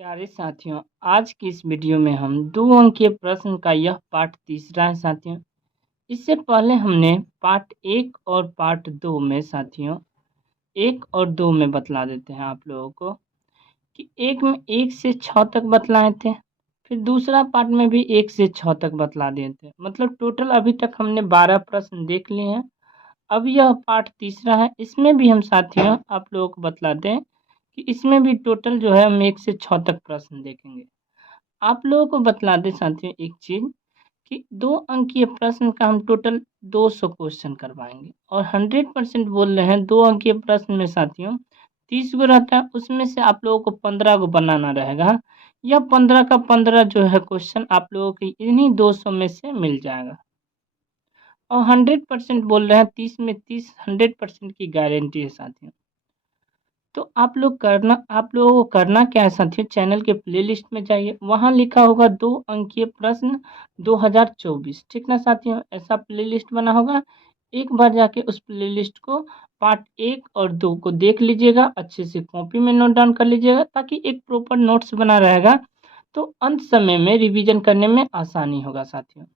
प्यारे साथियों, आज की इस वीडियो में हम 2 अंकीय प्रश्न का यह पार्ट तीसरा है साथियों। इससे पहले हमने पार्ट 1 और पार्ट 2 में साथियों 1 और 2 में बतला देते हैं आप लोगों को कि एक में 1 से 6 तक बतलाए थे, फिर दूसरा पार्ट में भी 1 से 6 तक बतला दिए थे। मतलब टोटल अभी तक हमने 12 प्रश्न देख लिए हैं। अब यह पार्ट तीसरा है, इसमें भी हम साथियों आप लोगों को बतला दें कि इसमें भी टोटल जो है हम 1 से 6 तक प्रश्न देखेंगे। आप लोगों को बतला दें साथियों एक चीज़ कि 2 अंकीय प्रश्न का हम टोटल 200 क्वेश्चन करवाएँगे और 100% बोल रहे हैं 2 अंकीय प्रश्न में साथियों 30 गो रहता है, उसमें से आप लोगों को 15 गो बनाना रहेगा। यह 15 का 15 जो है क्वेश्चन आप लोगों को इन्हीं 200 में से मिल जाएगा। और 100% बोल रहे हैं 30 में 30 100% की गारंटी है साथियों। तो आप लोगों को करना क्या है साथियों, चैनल के प्लेलिस्ट में जाइए, वहाँ लिखा होगा 2 अंकीय प्रश्न 2024, ठीक ना साथियों। ऐसा प्लेलिस्ट बना होगा, एक बार जाके उस प्लेलिस्ट को पार्ट 1 और 2 को देख लीजिएगा, अच्छे से कॉपी में नोट डाउन कर लीजिएगा ताकि एक प्रॉपर नोट्स बना रहेगा, तो अंत समय में रिवीजन करने में आसानी होगा साथियों।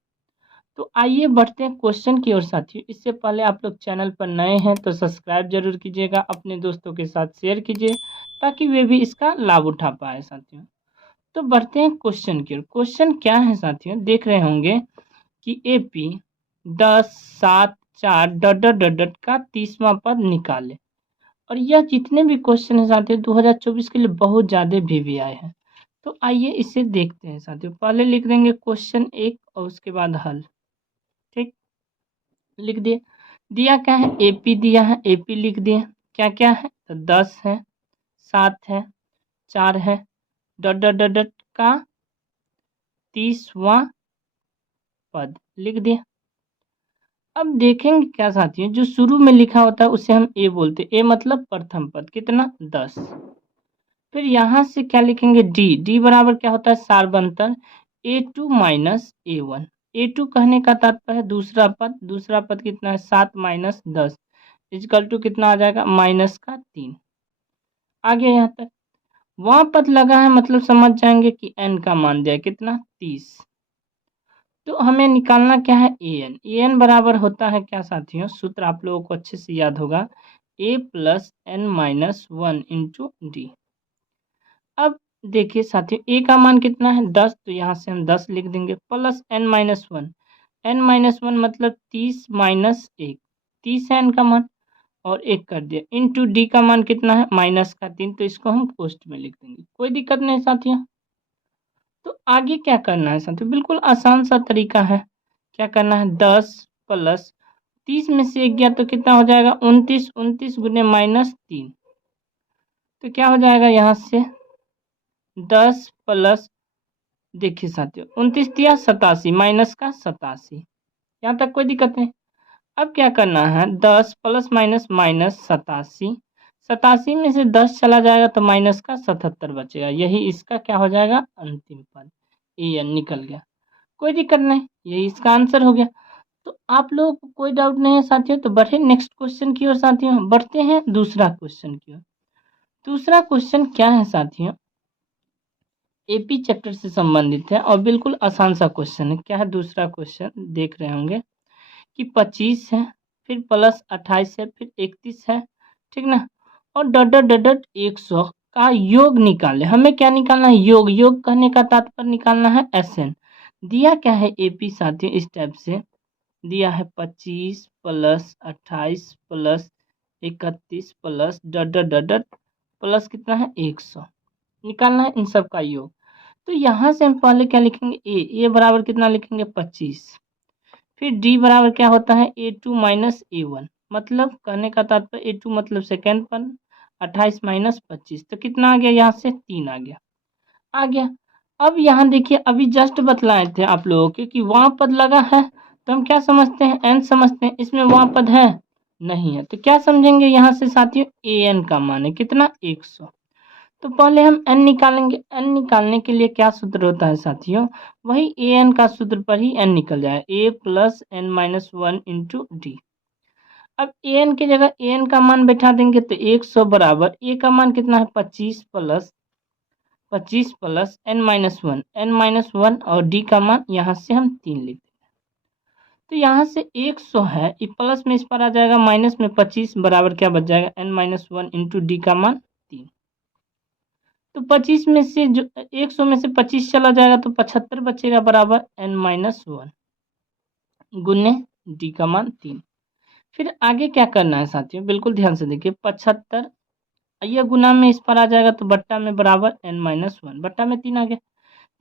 तो आइए बढ़ते हैं क्वेश्चन की ओर साथियों। इससे पहले आप लोग चैनल पर नए हैं तो सब्सक्राइब जरूर कीजिएगा, अपने दोस्तों के साथ शेयर कीजिए ताकि वे भी इसका लाभ उठा पाए साथियों। तो बढ़ते हैं क्वेश्चन की ओर। क्वेश्चन क्या है साथियों, देख रहे होंगे कि AP 10 7 4 dot dot dot dot का 30वां पद निकाले। और यह जितने भी क्वेश्चन है साथियों 2024 के लिए बहुत ज़्यादा भी आए हैं। तो आइए इसे देखते हैं साथियों। पहले लिख देंगे क्वेश्चन 1 और उसके बाद हल, ठीक, लिख दिए। दिया क्या है, एपी दिया है, एपी लिख दिए। क्या क्या है, तो 10 है, 7 है, 4 है, डॉट डॉट डॉट डॉट का 30वां पद लिख दिए। अब देखेंगे क्या साथियों, जो शुरू में लिखा होता है उसे हम ए बोलते हैं। ए मतलब प्रथम पद, कितना, 10। फिर यहाँ से क्या लिखेंगे, डी। डी बराबर क्या होता है, सार्वंतर A2 माइनस A1। A2 कहने का तात्पर्य है दूसरा पद। दूसरा पद कितना है, 7 माइनस 10 इजकल टू कितना आ जाएगा, माइनस का 3। आगे यहाँ तक वहाँ पद लगा है, मतलब समझ जाएंगे कि n का मान दिया कितना, 30। तो हमें निकालना क्या है, an। an बराबर होता है क्या साथियों, सूत्र आप लोगों को अच्छे से याद होगा, a plus n minus 1 into D. अब देखिए साथियों, ए का मान कितना है, 10, तो यहाँ से हम 10 लिख देंगे, plus n minus 1। n minus 1 मतलब 30 माइनस 1, 30 है n का मान, और 1 कर दिया, इंटू डी का मान कितना है, माइनस का 3, तो इसको हम पोस्ट में लिख देंगे, कोई दिक्कत नहीं साथियों। तो आगे क्या करना है साथियों, बिल्कुल आसान सा तरीका है। क्या करना है, 10 प्लस 30 में से 1 गया तो कितना हो जाएगा, 29। 29 गुने माइनस 3, तो क्या हो जाएगा, यहाँ से 10 प्लस, देखिए साथियों 29 दिया 87 माइनस का 87, यहाँ तक कोई दिक्कत नहीं। अब क्या करना है, 10 प्लस माइनस माइनस 87, 87 में से 10 चला जाएगा तो माइनस का 77 बचेगा। यही इसका क्या हो जाएगा, अंतिम पद, एन निकल गया, कोई दिक्कत नहीं, यही इसका आंसर हो गया। तो आप लोगों को कोई डाउट नहीं है साथियों। तो बढ़े नेक्स्ट क्वेश्चन की ओर साथियों, बढ़ते हैं दूसरा क्वेश्चन की ओर। दूसरा क्वेश्चन क्या है साथियों, एपी चैप्टर से संबंधित है और बिल्कुल आसान सा क्वेश्चन है। क्या है दूसरा क्वेश्चन, देख रहे होंगे कि 25 है, फिर प्लस 28 है, फिर 31 है, ठीक ना, और डॉट डॉट डॉट डॉट 100 का योग निकाले। हमें क्या निकालना है, योग। योग कहने का तात्पर्य निकालना है एसएन। दिया क्या है एपी साथियों, इस टाइप से दिया है 25 plus 28 plus 31 plus dot dot dot dot plus कितना है, 100 निकालना है इन सब का योग। तो यहाँ से हम पहले क्या लिखेंगे, ए बराबर कितना लिखेंगे, 25। फिर डी बराबर क्या होता है, A2 माइनस A1, मतलब कहने का तात्पर्य A2 मतलब सेकेंड पद, 28 माइनस 25, तो कितना आ गया, यहाँ से 3 आ गया। अब यहाँ देखिए, अभी जस्ट बतलाए थे आप लोगों के कि वहाँ पद लगा है, तो हम क्या समझते हैं, एन समझते हैं। इसमें वहाँ पद है नहीं है, तो क्या समझेंगे, यहाँ से साथियों एन का मान है कितना, 100। तो पहले हम n निकालेंगे। n निकालने के लिए क्या सूत्र होता है साथियों, वही an का सूत्र पर ही n निकल जाए, a plus n minus 1 into D. अब an की जगह an का मान बैठा देंगे तो 100 बराबर a का मान कितना है, 25 प्लस 25 प्लस n-1, n-1 और d का मान यहाँ से हम 3 लिख देंगे। तो यहाँ से 100 है, ये प्लस में इस पर आ जाएगा, माइनस में 25 बराबर क्या बच जाएगा, n-1 इंटू डी का मान 3। तो 25 में से जो 100 में से 25 चला जाएगा तो 75 बचेगा बराबर n-1 गुने डी का मान 3। फिर आगे क्या करना है साथियों, बिल्कुल ध्यान से देखिए, 75 यह गुना में इस पर आ जाएगा तो बट्टा में बराबर n-1, बट्टा में 3 आ गया,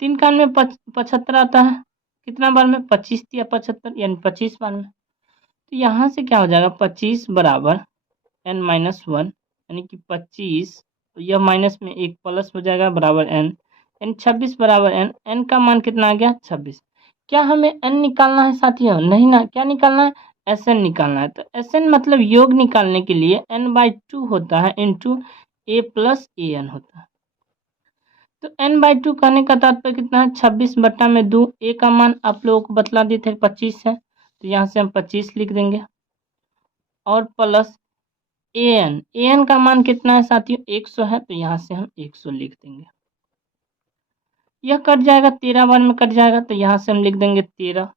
3 का में 75 आता है, कितना बार में 25 या 75 यानी 25 बार में। तो यहाँ से क्या हो जाएगा, 25 बराबर n-1 यानी कि 25, तो यह माइनस में एक प्लस हो जाएगा बराबर n, यानी 26 बराबर n, n का मान कितना आ गया 26। क्या हमें n निकालना है साथियों, नहीं ना, क्या निकालना है, Sn निकालना है। तो Sn मतलब योग निकालने के लिए n/2 होता है इंटू a प्लस an होता है। तो n/2 कहने का तात्पर्य कितना है, 26 बट्टा में 2, a का मान आप लोगों को बतला दिए थे 25 है, तो यहाँ से हम 25 लिख देंगे, और प्लस an का मान कितना है साथियों 100 है, तो यहाँ से हम 100 लिख देंगे। यह कट जाएगा, 13 बार में कट जाएगा, तो यहाँ से हम लिख देंगे 13।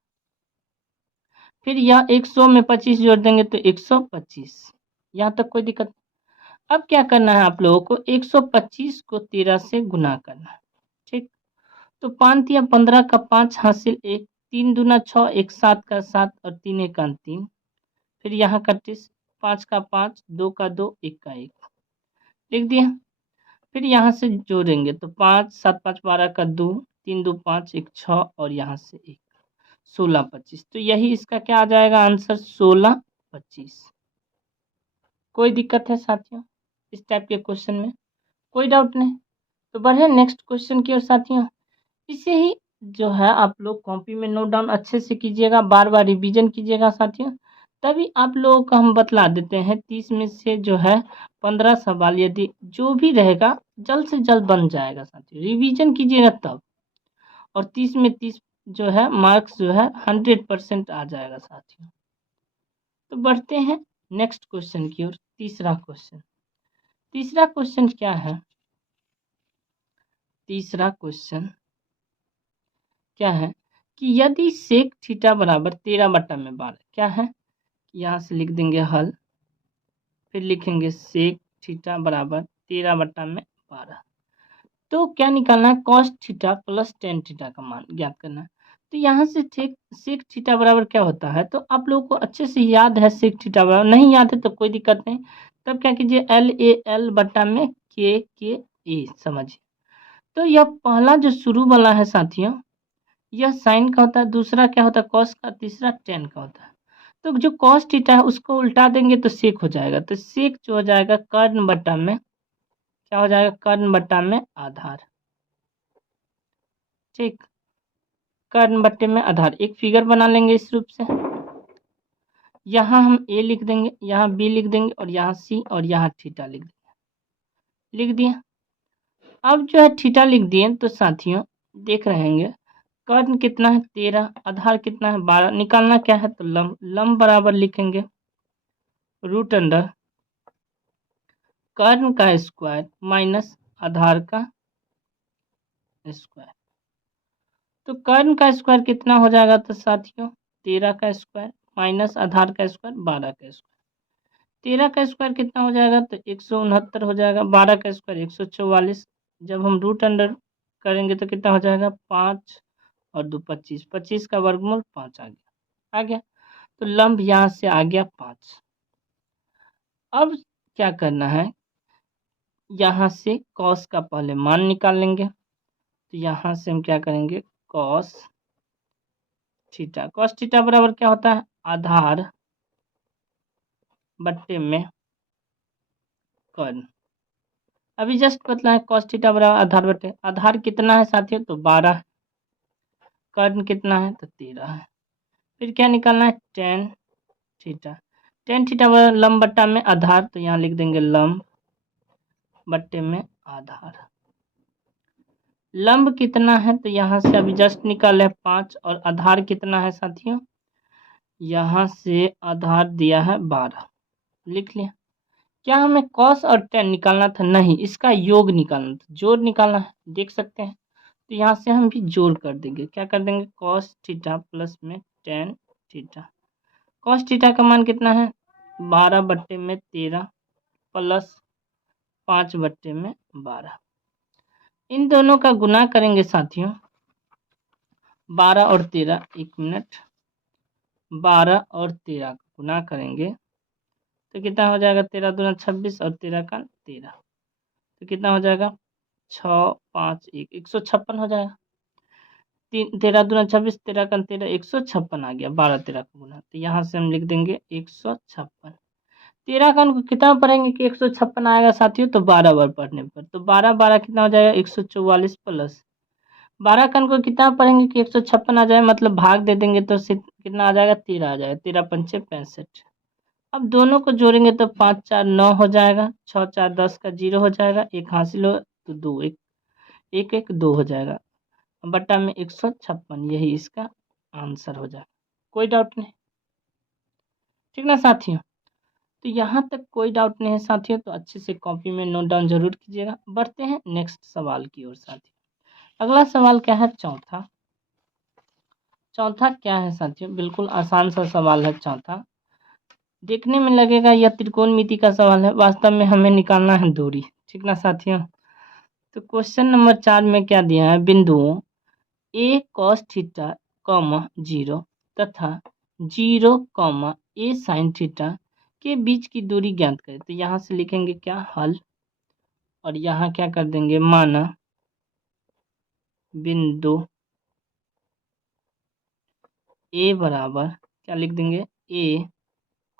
फिर यह 100 में 25 जोड़ देंगे तो 125, यहाँ तक कोई दिक्कत नहीं। अब क्या करना है आप लोगों को, 125 को 13 से गुना करना है, ठीक। तो 5 या 15 का 5 हासिल 1, 3 दूना 6, 1 7 का 7 और 3 1 का 3। फिर यहाँ 31, 5 का 5, 2 का 2, 1 का 1 लिख दिया। फिर यहाँ से जोड़ेंगे तो 5 7 5 12 का 2, 3 2 5, 1 6 और यहाँ से 1, 16 25। तो यही इसका क्या आ जाएगा आंसर, 16 25। कोई दिक्कत है साथियों इस टाइप के क्वेश्चन में, कोई डाउट नहीं। तो बढ़े नेक्स्ट क्वेश्चन की ओर साथियों। इसे ही जो है आप लोग कॉपी में नोट डाउन अच्छे से कीजिएगा, बार बार रिवीजन कीजिएगा साथियों, तभी आप लोगों को हम बतला देते हैं 30 में से जो है 15 सवाल यदि जो भी रहेगा जल्द से जल्द बन जाएगा साथियों, रिवीजन कीजिएगा तब, और 30 में 30 जो है मार्क्स जो है 100% आ जाएगा साथियों। तो बढ़ते हैं नेक्स्ट क्वेश्चन की ओर। तीसरा क्वेश्चन क्या है, तीसरा क्वेश्चन क्या है कि यदि सेक थीटा बराबर 13/12 क्या है, यहाँ से लिख देंगे हल, फिर लिखेंगे सेक थीटा बराबर 13/12, तो क्या निकालना है, cos theta plus tan theta का मान ज्ञात करना है। तो यहाँ से सेक थीटा बराबर क्या होता है, तो आप लोगों को अच्छे से याद है, सेक थीटा बराबर नहीं याद है तो कोई दिक्कत नहीं, तब क्या कीजिए LAL बट्टा में KKA समझिए। तो यह पहला जो शुरू वाला है साथियों, यह साइन का होता है, दूसरा क्या होता है कॉस का, तीसरा टेन का होता है। तो जो कॉस थीटा है उसको उल्टा देंगे तो सेक हो जाएगा, तो सेक जो हो जाएगा कर्ण बट्टा में क्या हो जाएगा, कर्ण बट्टा में आधार, ठीक, कर्ण बट्टे में आधार। एक फिगर बना लेंगे इस रूप से, यहाँ हम A लिख देंगे, यहाँ B लिख देंगे और यहाँ C और यहाँ थीटा लिख देंगे, लिख दिया। अब जो है थीटा लिख दिए तो साथियों देख रहे हैं कर्ण कितना है 13, आधार कितना है 12, निकालना क्या है तो लंब बराबर लिखेंगे रूट अंडर कर्ण का स्क्वायर माइनस आधार का स्क्वायर। तो कर्ण का स्क्वायर कितना हो जाएगा तो साथियों 13 का स्क्वायर माइनस आधार का स्क्वायर 12 का स्क्वायर। 13 का स्क्वायर कितना हो जाएगा तो 169 हो जाएगा, 12 का स्क्वायर 144। जब हम रूट अंडर करेंगे तो कितना हो जाएगा 5 और 2 25, 25 का वर्गमूल 5 आ गया। तो लंब यहाँ से आ गया 5। अब क्या करना है, यहाँ से कॉस का पहले मान निकाल लेंगे, तो यहाँ से हम क्या करेंगे कॉस थीटा बराबर क्या होता है आधार बट्टे में कर्ण। अभी जस्ट बतला है कॉस थीटा बराबर आधार बट्टे, आधार कितना है साथियों तो 12, कर्ण कितना है तो 13 है। फिर क्या निकालना है टेन थीटा बराबर लंब बट्टा में आधार, तो यहाँ लिख देंगे लंब बट्टे में आधार। लंब कितना है तो यहाँ से अभी जस्ट निकाले 5 और आधार कितना है साथियों, यहाँ से आधार दिया है 12, लिख लिया। क्या हमें कॉस और टेन निकालना था? नहीं, इसका योग निकालना था, जोड़ निकालना है, देख सकते हैं। तो यहाँ से हम भी जोड़ कर देंगे, क्या कर देंगे, कॉस थीटा प्लस में टेन थीटा। कॉस थीटा का मान कितना है, 12/13 प्लस 5/12। इन दोनों का गुना करेंगे साथियों, 12 और 13, 1 मिनट, 12 और 13 का गुना करेंगे तो कितना हो जाएगा, 13 दूना 26 और 13 का 13, तो कितना हो जाएगा, 6 5 1, 156 हो जाएगा। 13 दूना 26, 13 का 13, 156 आ गया, 12 13 का गुना, तो यहाँ से हम लिख देंगे 156। 13 का अंक कितना पढ़ेंगे कि 156 आएगा साथियों, तो 12 बार पढ़ने पर, तो 12 12 कितना हो जाएगा, 144 प्लस 12 का अंक कितना पढ़ेंगे कि 156 आ जाए, मतलब भाग दे देंगे तो कितना आ जाएगा, 13 आ जाएगा, 13 पंचे 65। अब दोनों को जोड़ेंगे तो 5 4 9 हो जाएगा, 6 4 10 का 0 हो जाएगा, एक हासिल हो तो 2 1 1 1 2 हो जाएगा, बट्टा में 156, यही इसका आंसर हो जाएगा। कोई डाउट नहीं, ठीक ना साथियों? तो यहाँ तक कोई डाउट नहीं है साथियों, तो अच्छे से कॉपी में नोट डाउन जरूर कीजिएगा। बढ़ते हैं नेक्स्ट सवाल की ओर साथियों। अगला सवाल क्या है, चौथा। चौथा क्या है साथियों, बिल्कुल आसान सा सवाल है चौथा। देखने में लगेगा यह त्रिकोणमिति का सवाल है, वास्तव में हमें निकालना है दूरी, ठीक ना साथियों? तो क्वेश्चन नंबर 4 में क्या दिया है, बिंदुओं a cos थीटा, 0 तथा 0, a sin थीटा के बीच की दूरी ज्ञात करें। तो यहाँ से लिखेंगे क्या, हल, और यहाँ क्या कर देंगे, माना बिंदु a बराबर क्या लिख देंगे, a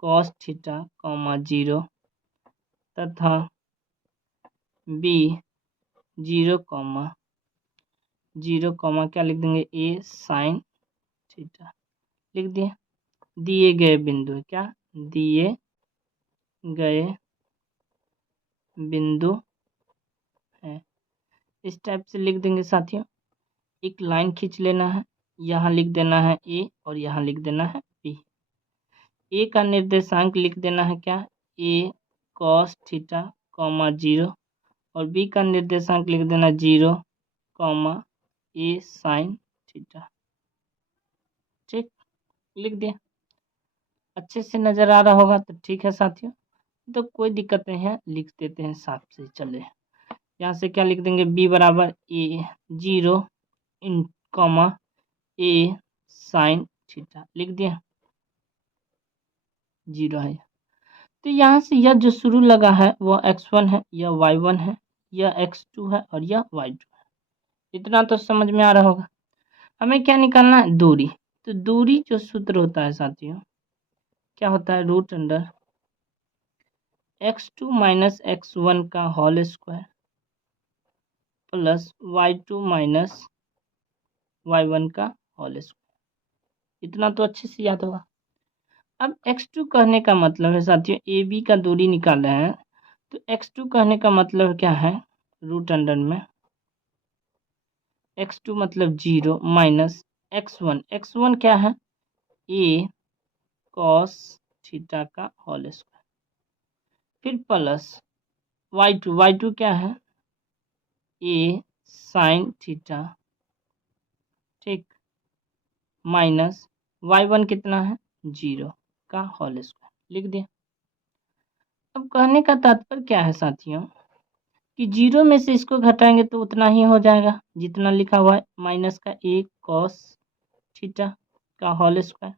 cos थीटा, 0 तथा b 0, 0, क्या लिख देंगे, a sin थीटा लिख दिए। दिए गए बिंदु, क्या दिए गए बिंदु है, इस टाइप से लिख देंगे साथियों। एक लाइन खींच लेना है, यहाँ लिख देना है ए और यहाँ लिख देना है बी। ए का निर्देशांक लिख देना है क्या, ए cos थीटा, 0, और बी का निर्देशांक लिख देना 0, a sin थीटा। ठीक, लिख दिया, अच्छे से नजर आ रहा होगा तो ठीक है साथियों, तो कोई दिक्कत नहीं है, लिख देते हैं साफ से। चले यहाँ से क्या लिख देंगे, b बराबर a 0 in a sin theta लिख दिया, 0 है। तो यहाँ से यह जो शुरू लगा है वह x1 है, यह y1 है, यह x2 है और यह y2 है। इतना तो समझ में आ रहा होगा। हमें क्या निकालना है, दूरी। तो दूरी जो सूत्र होता है साथियों, क्या होता है, root under x2 minus x1 का whole square plus y2 minus y1 का होल स्क्वायर। इतना तो अच्छे से याद होगा। अब x2 कहने का मतलब है साथियों, ए बी का दूरी निकाल रहे हैं, तो x2 कहने का मतलब क्या है, रूट अंडर में x2 मतलब 0 माइनस x1 क्या है, a cos थीटा का होल स्क्वायर, फिर प्लस y2 क्या है, a sin थीटा, ठीक, माइनस y1 कितना है, 0 का होल स्क्वायर लिख दिया। अब कहने का तात्पर्य क्या है साथियों, कि 0 में से इसको घटाएंगे तो उतना ही हो जाएगा जितना लिखा हुआ है, माइनस का a cos थीटा का होल स्क्वायर,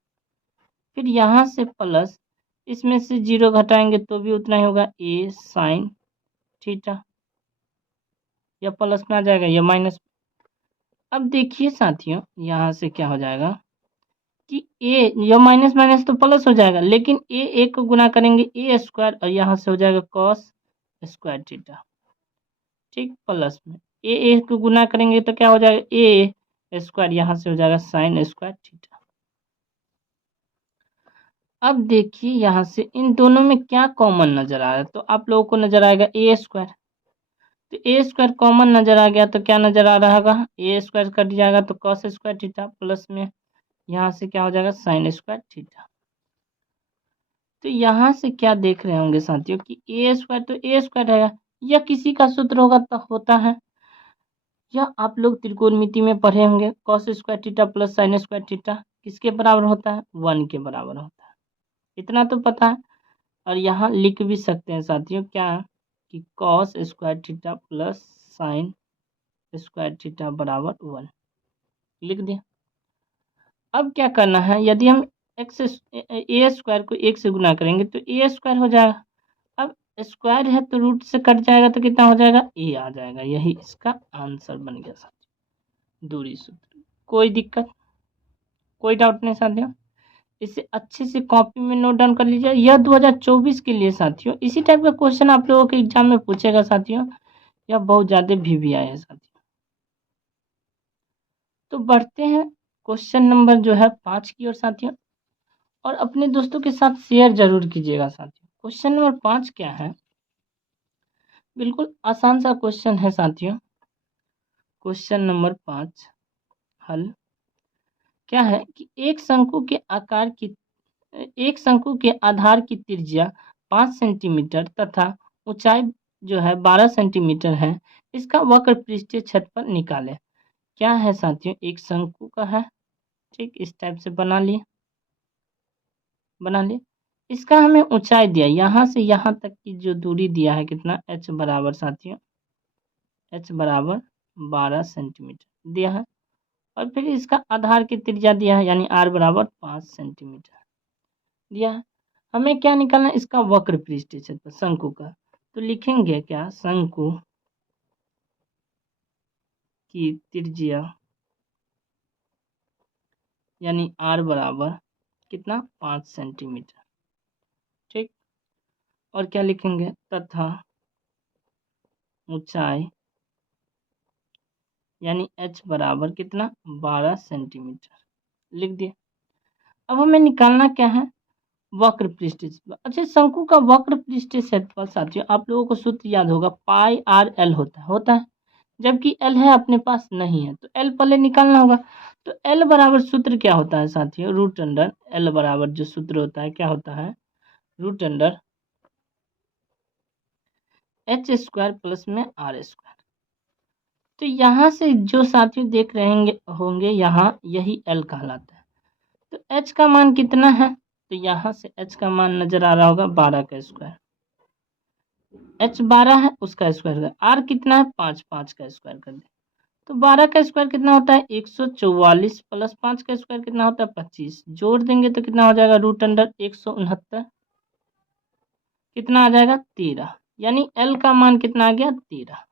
फिर यहाँ से प्लस, इसमें से 0 घटाएंगे तो भी उतना ही होगा, a sin थीटा, या प्लस में आ जाएगा या माइनस। अब देखिए साथियों, यहाँ से क्या हो जाएगा कि a या माइनस माइनस तो प्लस हो जाएगा, लेकिन a को गुना करेंगे a स्क्वायर और यहाँ से हो जाएगा cos स्क्वायर थीटा, ठीक, प्लस में a को गुना करेंगे तो क्या हो जाएगा, a स्क्वायर, यहाँ से हो जाएगा साइन स्क्वायर थीटा। अब देखिए यहाँ से इन दोनों में क्या कॉमन नजर आ रहा है, तो आप लोगों को नजर आएगा a स्क्वायर, तो a स्क्वायर कॉमन नजर आ गया तो क्या नजर आ रहा होगा, a स्क्वायर कट जाएगा तो cos स्क्वायर थीटा, प्लस में यहाँ से क्या हो जाएगा, साइन स्क्वायर थीटा। तो यहाँ से क्या देख रहे होंगे साथियों कि ए स्क्वायर तो ए स्क्वायर है, यह किसी का सूत्र होगा तो होता है, या आप लोग त्रिकोणमिति में पढ़े होंगे cos square theta plus sine square theta किसके बराबर होता है, 1 के बराबर होता है। इतना तो पता है। और यहाँ लिख भी सकते हैं साथियों क्या कि cos square theta plus sine square theta बराबर 1 लिख दिया। अब क्या करना है, यदि हम एक्स ए स्क्वायर को 1 से गुना करेंगे तो ए स्क्वायर हो जाएगा। अब स्क्वायर है तो रूट से कट जाएगा तो कितना हो जाएगा, ए आ जाएगा। यही इसका आंसर बन गया साथियों, दूरी सूत्र। कोई दिक्कत, कोई डाउट नहीं साथियों। इसे अच्छे से कॉपी में नोट डाउन कर लीजिए। यह 2024 के लिए साथियों इसी टाइप का क्वेश्चन आप लोगों के एग्जाम में पूछेगा साथियों। यह बहुत ज़्यादा भी आया है साथियों। तो बढ़ते हैं क्वेश्चन नंबर जो है 5 की ओर साथियों, और अपने दोस्तों के साथ शेयर जरूर कीजिएगा साथियों। क्वेश्चन नंबर 5 क्या है, बिल्कुल आसान सा क्वेश्चन है साथियों। क्वेश्चन नंबर 5 हल क्या है कि एक शंकु के आधार की त्रिज्या 5 सेंटीमीटर तथा ऊंचाई जो है 12 सेंटीमीटर है। इसका वक्र पृष्ठीय क्षेत्रफल निकालें। क्या है साथियों, एक शंकु का है, ठीक इस टाइप से बना लिए। इसका हमें ऊंचाई दिया, यहाँ से यहाँ तक की जो दूरी दिया है कितना, h बराबर साथियों h बराबर 12 सेंटीमीटर दिया है। और फिर इसका आधार की त्रिज्या दिया है यानी r बराबर 5 सेंटीमीटर दिया है। हमें क्या निकालना है, इसका वक्र पृष्ठीय क्षेत्रफल शंकु का। तो लिखेंगे क्या, शंकु की त्रिज्या यानी r बराबर कितना, 5 सेंटीमीटर, ठीक। और क्या लिखेंगे, तथा ऊंचाई यानी h बराबर कितना, 12 सेंटीमीटर लिख दिए। अब हमें निकालना क्या है, वक्र पृष्ठीय क्षेत्रफल। अच्छा, शंकु का वक्र पृष्ठीय क्षेत्रफल साथियों आप लोगों को सूत्र याद होगा, पाई आर एल होता है। जबकि एल है अपने पास नहीं है तो एल पहले निकालना होगा। तो एल बराबर सूत्र क्या होता है साथियों, रूट अंडर एल बराबर जो सूत्र होता है क्या होता है, root under H square plus में आर स्क्वायर। तो यहाँ से जो साथियों देख रहे होंगे यहाँ यही एल कहलाता है। तो एच का मान कितना है, तो यहाँ से एच का मान नजर आ रहा होगा 12 का स्क्वायर। एच 12 है उसका स्क्वायर कर, आर कितना है 5, 5 का स्क्वायर कर दे। तो 12 का स्क्वायर कितना होता है 144 प्लस 5 का स्क्वायर कितना होता है 25, जोड़ देंगे तो कितना हो जाएगा, रूट अंडर 169 कितना आ जाएगा 13, यानी एल का मान कितना आ गया 13।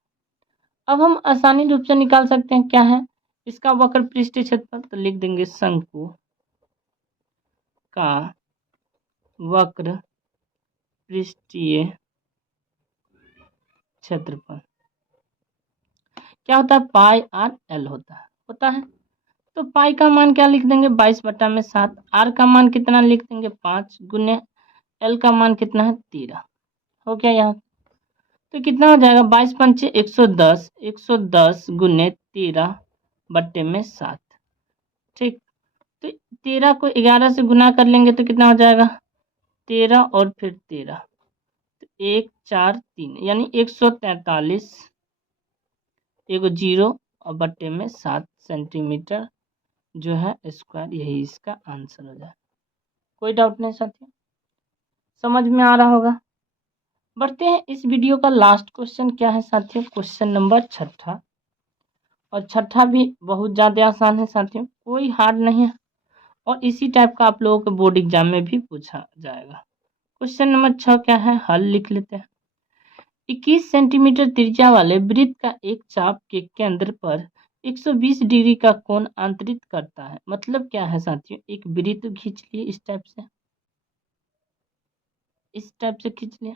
अब हम आसानी रूप से निकाल सकते हैं क्या है इसका वक्र पृष्ठीय क्षेत्रफल। तो लिख देंगे शंकु का वक्र पृष्ठीय क्षेत्रफल क्या होता है, पाई आर एल होता है। तो पाई का मान क्या लिख देंगे 22/7, आर का मान कितना लिख देंगे 5 गुने एल का मान कितना है 13, हो गया यहाँ। तो कितना हो जाएगा 22 पंचे 110, 110 गुने 13/7, ठीक। तो 13 को 11 से गुना कर लेंगे तो कितना हो जाएगा 13 और फिर 13, तो 1 4 3 यानी 143 एगो 0 और बट्टे में 7 सेंटीमीटर जो है स्क्वायर, यही इसका आंसर हो जाए। कोई डाउट नहीं साथियों, समझ में आ रहा होगा। बढ़ते हैं, इस वीडियो का लास्ट क्वेश्चन क्या है साथियों, क्वेश्चन नंबर 6, और 6 भी बहुत ज़्यादा आसान है साथियों, कोई हार्ड नहीं है, और इसी टाइप का आप लोगों के बोर्ड एग्जाम में भी पूछा जाएगा। क्वेश्चन नंबर 6 क्या है, हल लिख लेते हैं। 21 सेंटीमीटर त्रिज्या वाले वृत्त का एक चाप के केंद्र पर 120 डिग्री का कोण अंतरित करता है। मतलब क्या है साथियों, एक वृत्त खींच लिए इस टाइप से खींच लिया।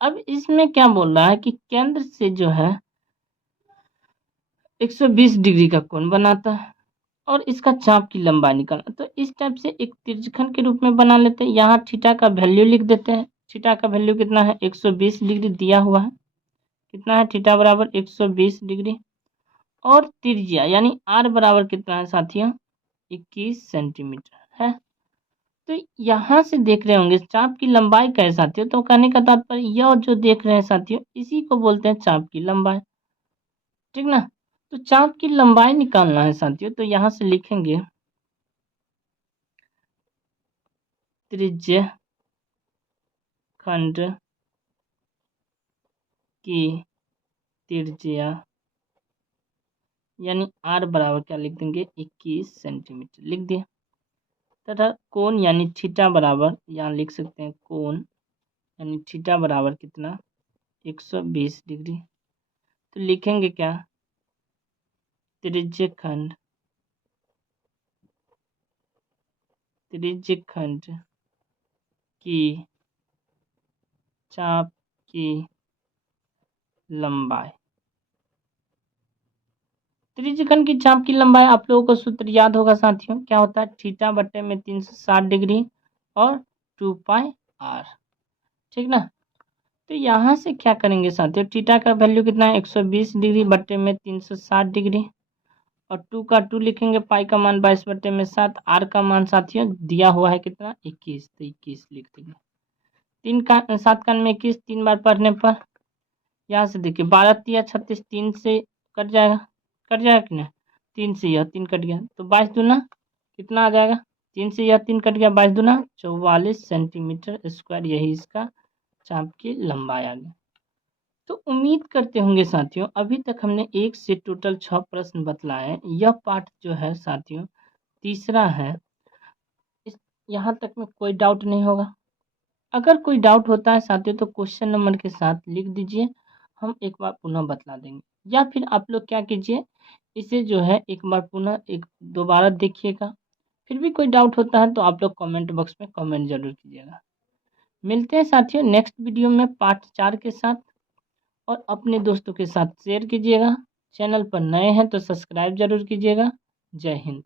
अब इसमें क्या बोल रहा है कि केंद्र से जो है 120 डिग्री का कोण बनाता है और इसका चाप की लंबाई निकालना। तो इस टाइप से एक त्रिज्यखंड के रूप में बना लेते हैं। यहाँ थीटा का वैल्यू लिख देते हैं। थीटा का वैल्यू कितना है 120 डिग्री दिया हुआ है, कितना है थीटा बराबर 120 डिग्री, और त्रिज्या यानी आर बराबर कितना है साथियों 21 सेंटीमीटर है। तो यहाँ से देख रहे होंगे चाप की लंबाई क्या है साथियों, तो कहने का तात्पर्य यह जो देख रहे हैं साथियों इसी को बोलते हैं चाप की लंबाई, ठीक ना। तो चाप की लंबाई निकालना है साथियों, तो यहाँ से लिखेंगे त्रिज्य खंड की त्रिज्या यानी r बराबर क्या लिख देंगे 21 सेंटीमीटर लिख दिए, तथा कोण यानी थीटा बराबर यहाँ लिख सकते हैं कोण यानी थीटा बराबर कितना 120 डिग्री। तो लिखेंगे क्या त्रिज्य खंड की चाप की लंबाई, त्रिज्यखंड की चाप की लंबाई आप लोगों को सूत्र याद होगा साथियों, क्या होता है थीटा बटे में 360 डिग्री और 2 पाई r, ठीक ना। तो यहाँ से क्या करेंगे साथियों, थीटा का वैल्यू कितना है 120 डिग्री बटे में 360 डिग्री और 2 का 2 लिखेंगे, पाई का मान 22 बटे में 7, r का मान साथियों दिया हुआ है कितना 21, तो 21 लिख देंगे। 7 का 21 3 बार पढ़ने पर यहाँ से देखिए 12 तिया 36, 3 से कट जाएगा कि नहीं, 3 से यह 3 कट गया, तो 22 दूना कितना आ जाएगा, 3 से यह 3 कट गया, 22 दूना 44 सेंटीमीटर स्क्वायर, यही इसका चाप की लंबाई आ गई। तो उम्मीद करते होंगे साथियों अभी तक हमने 1 से टोटल 6 प्रश्न बतलाए हैं। यह पार्ट जो है साथियों तीसरा है, यहाँ तक में कोई डाउट नहीं होगा। अगर कोई डाउट होता है साथियों तो क्वेश्चन नंबर के साथ लिख दीजिए, हम एक बार पुनः बतला देंगे, या फिर आप लोग क्या कीजिए इसे जो है एक बार पुनः दोबारा देखिएगा। फिर भी कोई डाउट होता है तो आप लोग कमेंट बॉक्स में कमेंट जरूर कीजिएगा। मिलते हैं साथियों नेक्स्ट वीडियो में पार्ट 4 के साथ, और अपने दोस्तों के साथ शेयर कीजिएगा। चैनल पर नए हैं तो सब्सक्राइब जरूर कीजिएगा। जय हिंद।